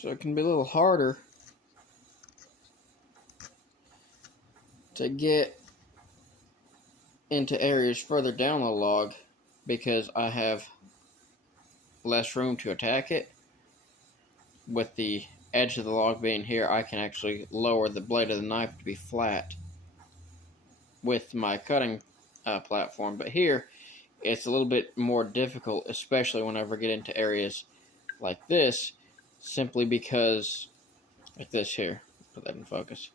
So it can be a little harder to get into areas further down the log because I have less room to attack it. With the edge of the log being here, I can actually lower the blade of the knife to be flat with my cutting platform. But here, it's a little bit more difficult, especially whenever I get into areas like this, simply because, like this here, put that in focus,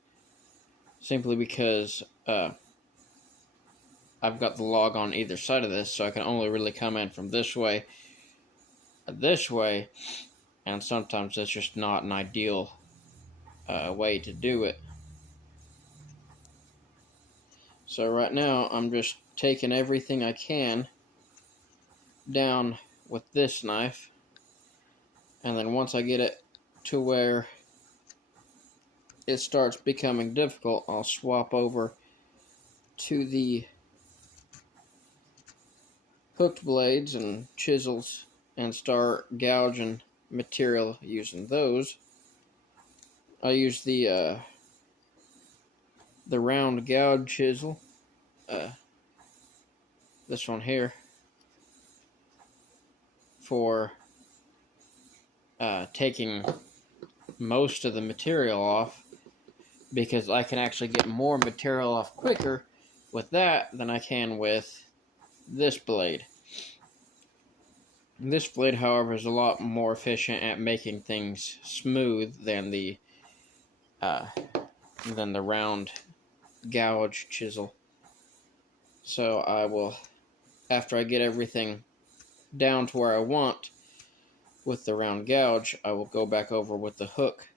simply because I've got the log on either side of this, so I can only really come in from this way, and sometimes that's just not an ideal way to do it. So right now, I'm just taking everything I can down with this knife, and then once I get it to where it starts becoming difficult, I'll swap over to the hooked blades and chisels and start gouging material using those. I use the round gouge chisel, this one here, for taking most of the material off, because I can actually get more material off quicker with that than I can with this blade. This blade, however, is a lot more efficient at making things smooth than the round gouge chisel. So I will, after I get everything down to where I want with the round gouge, I will go back over with the hook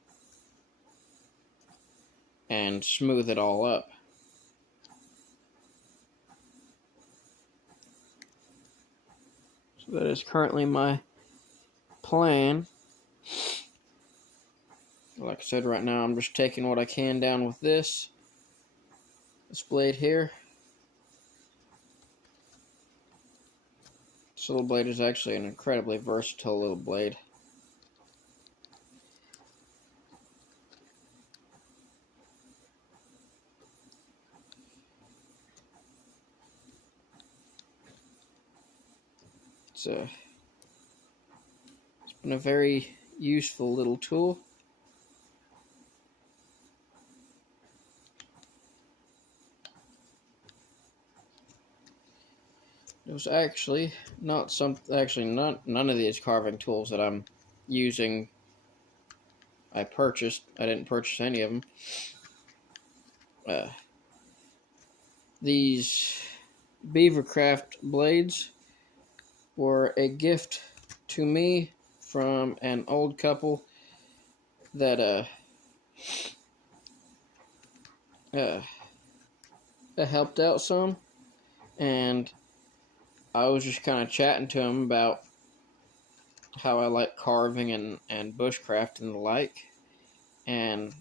and smooth it all up. So that is currently my plan. Like I said, right now I'm just taking what I can down with this blade here. This little blade is actually an incredibly versatile little blade. It's been a very useful little tool. It was actually none of these carving tools that I'm using I purchased. I didn't purchase any of them. These Beavercraft blades were a gift to me from an old couple that helped out some, and I was just kind of chatting to him about how I like carving and bushcraft and the like, and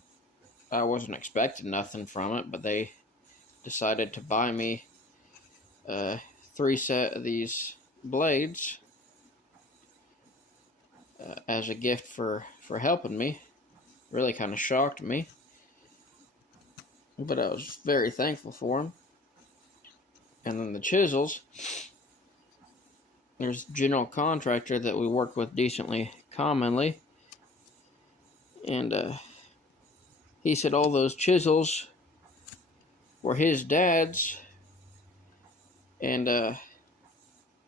I wasn't expecting nothing from it, but they decided to buy me 3 set of these blades as a gift for helping me. Really kind of shocked me, but I was very thankful for them. And then the chisels, there's a general contractor that we work with decently commonly, and he said all those chisels were his dad's, and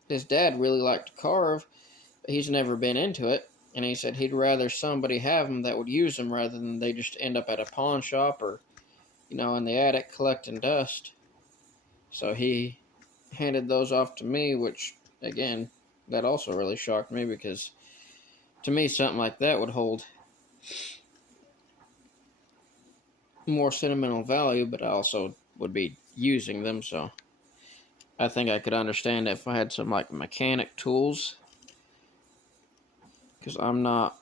his dad really liked to carve, but he's never been into it, and he said he'd rather somebody have them that would use them rather than they just end up at a pawn shop or, in the attic collecting dust. So he handed those off to me, which, again, that also really shocked me, because to me something like that would hold more sentimental value, but I also would be using them, so I think I could understand if I had some like mechanic tools, because I'm not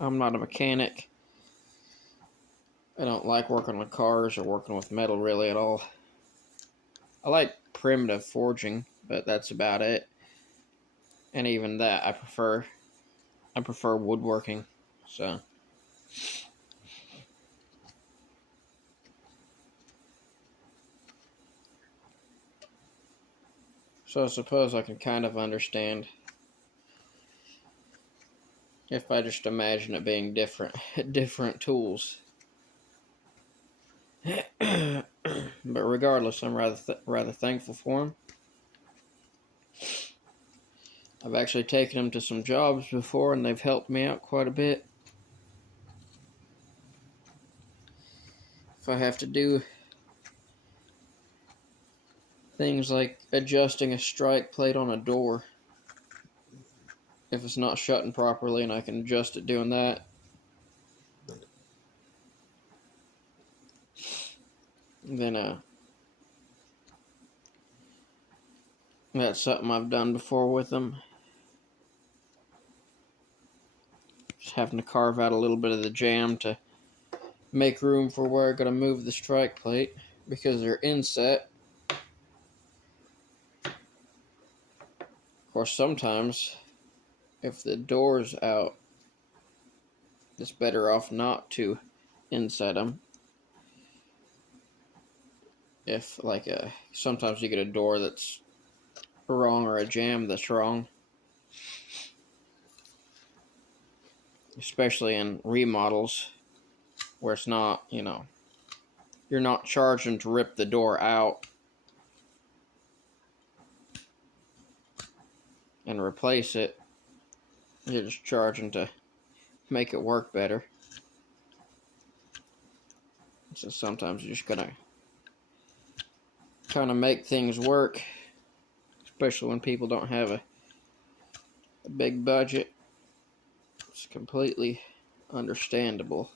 a mechanic. I don't like working with cars or working with metal really at all. I like primitive forging, but that's about it. And even that I prefer I prefer woodworking, so. So I suppose I can kind of understand if I just imagine it being different, different tools. But regardless, I'm rather thankful for them. I've actually taken them to some jobs before, and they've helped me out quite a bit. If I have to do things like adjusting a strike plate on a door, if it's not shutting properly, and I can adjust it doing that, then that's something I've done before with them. Just having to carve out a little bit of the jamb to make room for where I'm going to move the strike plate, because they're inset. Of course, sometimes if the door's out, it's better off not to inset them. If, like, sometimes you get a door that's wrong or a jamb that's wrong. Especially in remodels where it's not, you're not charging to rip the door out and replace it. You're just charging to make it work better. So sometimes you're just gonna kind of make things work, especially when people don't have a big budget. It's completely understandable.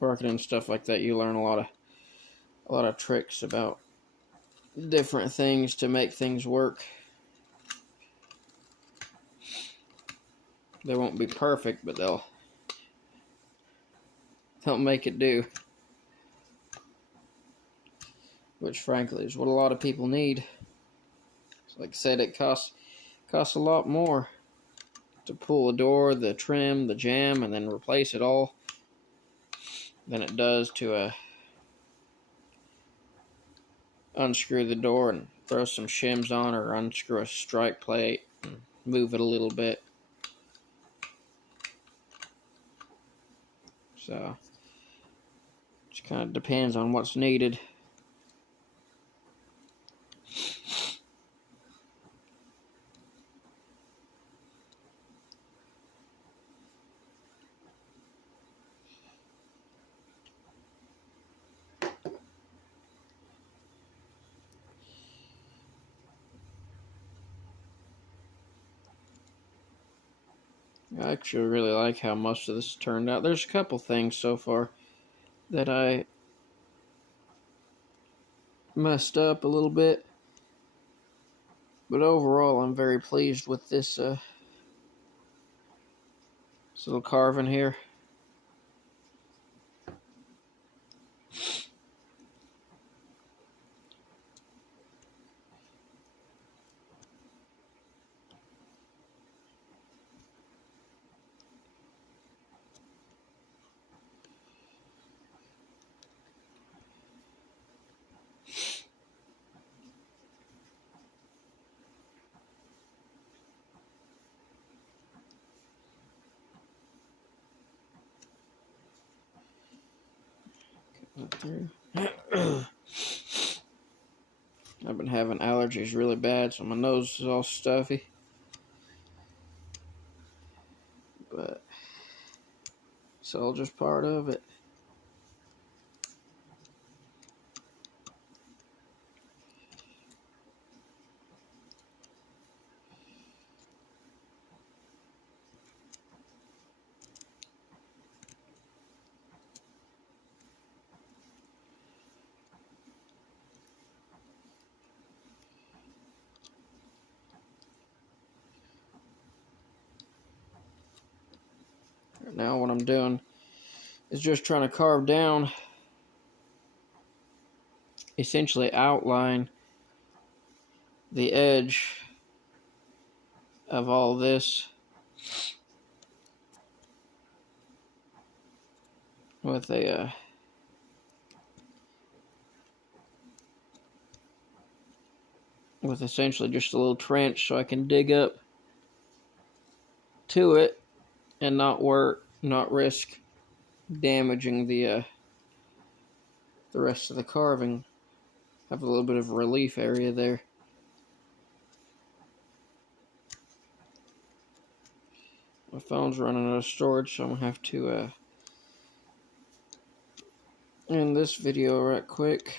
Working and stuff like that, you learn a lot of tricks about different things to make things work. They won't be perfect, but they'll make it do. Which, frankly, is what a lot of people need. Like I said, it costs a lot more to pull a door, the trim, the jamb, and then replace it all than it does to unscrew the door and throw some shims on, or unscrew a strike plate and move it a little bit. So, it just kind of depends on what's needed. I actually really like how most of this turned out. There's a couple things so far that I messed up a little bit, but overall I'm very pleased with this little carving here. I've been having allergies really bad, so my nose is all stuffy. But it's all just part of it. Now what I'm doing is just trying to carve down, essentially outline the edge of all this with a with essentially just a little trench, so I can dig up to it and not risk damaging the rest of the carving. Have a little bit of a relief area there. My phone's running out of storage, so I'm gonna have to end this video right quick.